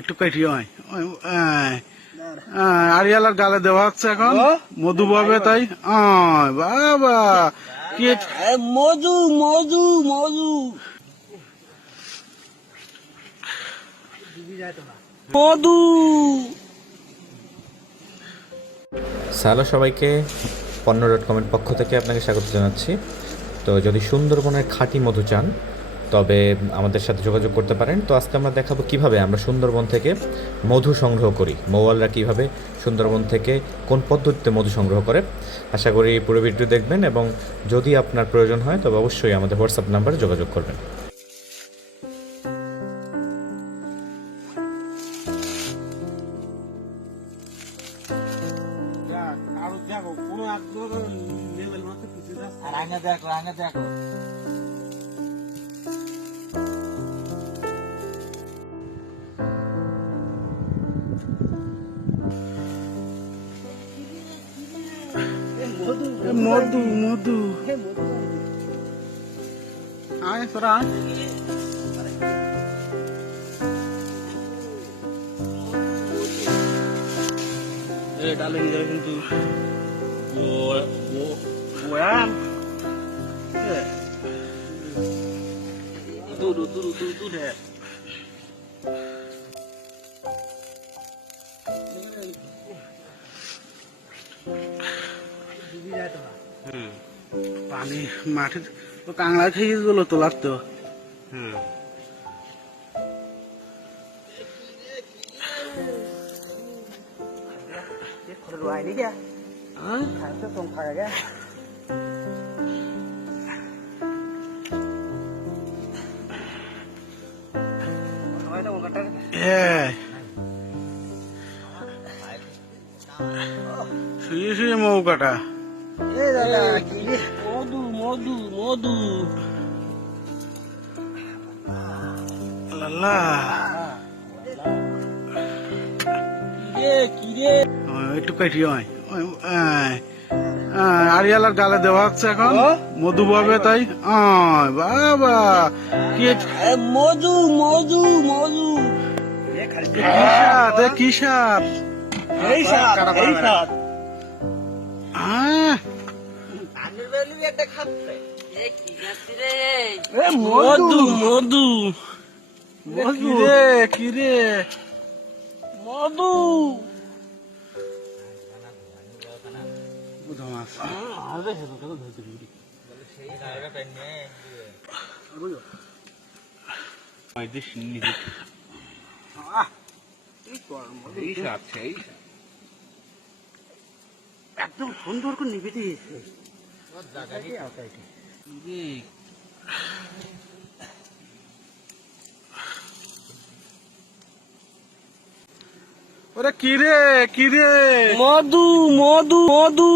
একটু কাটি হয় আরিয়ালার গালে দেওয়া হচ্ছে এখন মধু পাবে তাই বাবা কি মধু মধু মধু মধু। হ্যালো সবাইকে, পণ্য.com-এর পক্ষ থেকে আপনাকে স্বাগত জানাচ্ছি। তো যদি সুন্দরবনের খাঁটি মধু চান তবে আমাদের সাথে যোগাযোগ করতে পারেন। তো আজকে আমরা দেখাবো কিভাবে আমরা সুন্দরবন থেকে মধু সংগ্রহ করি, মৌয়ালরা কিভাবে সুন্দরবন থেকে কোন পদ্ধতিতে মধু সংগ্রহ করে। আশা করি পুরো ভিডিও দেখবেন এবং যদি আপনার প্রয়োজন হয় তবে অবশ্যই আমাদের হোয়াটসঅ্যাপ নাম্বারে যোগাযোগ করবেন। দেখো মধু মধু আয় তোরা ডালে কিন্তু পানি মাঠে তো কাংলা খেয়ে গেল তোলার তো loại đi kìa thằng sẽ không phải kìa nói đâu mà cắt শুয়ে শুয়ে মৌ কাটা এ দাদা কি রে মধু মধু মধু লালা কি রে একটু কাটি হয় আরিয়ালার গালে দেওয়া হচ্ছে এখন মধু পাবে তাই বাবা কি মধু মধু মধু কি সাপ এই সাত এই সাত মধু মধু কি রে কি রে মধু একদম সুন্দর করে নিবে দিয়েছে ওরে কিরে কিরে মধু মধু মধু